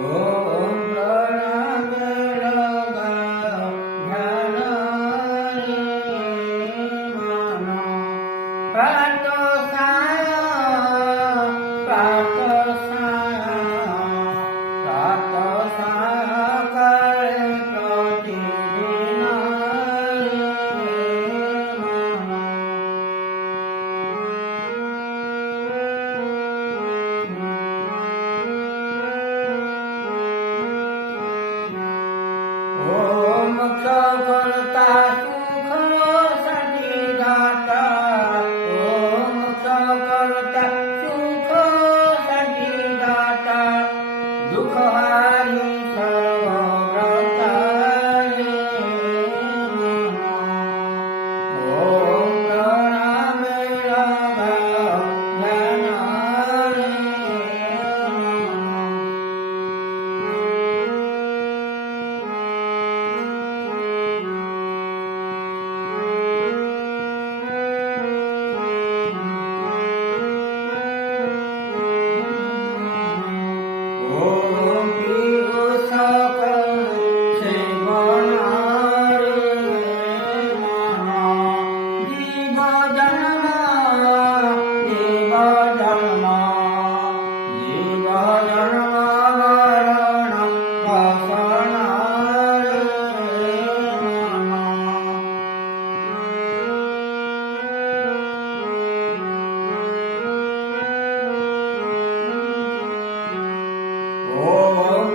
ओम प्रणाम रगा ध्यान रे मन प्रातो साया करे प्रतिदिन ओम करता सुख साठी दाता ओम करता सुख साठी दाता दुख हारी सर्व व्रता रे मन ओम प्रणाम रगा ध्यान रे मन ओम पियो सकल सेवन रे मन जीव जन्म जीव जन्म जीव जन्म मरण वसन रे मन ओम